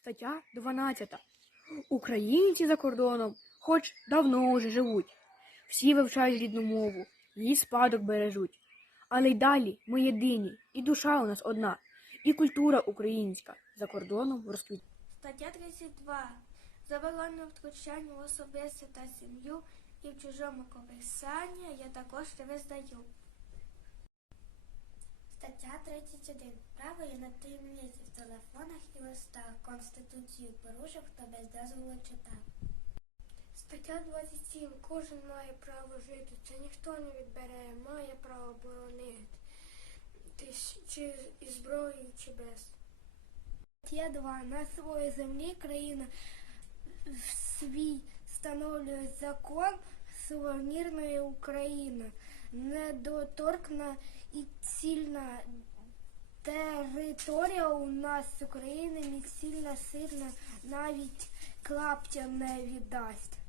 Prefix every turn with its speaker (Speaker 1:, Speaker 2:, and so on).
Speaker 1: Стаття 12. Українці за кордоном, хоч давно вже живуть. Всі вивчають рідну мову, її спадок бережуть. Але й далі ми єдині, і душа у нас одна, і культура українська за кордоном розквітає.
Speaker 2: Стаття 32. Заборонено втручання в особисте та сім'ю і в чужому колесання я також не визнаю. Стаття 31. Право є на таємниці в телефонах і листах. Конституцію порушив, хто без дозволу читав. Стаття 27. Кожен має право жити. Це ніхто не відбере, має право боронити. Чи із зброєю, чи без. Стаття 2. На своїй землі країна свій встановлює закон суверенної України, недоторкна і цільна територія у нас України не сильна, сильна, навіть клаптя не віддасть.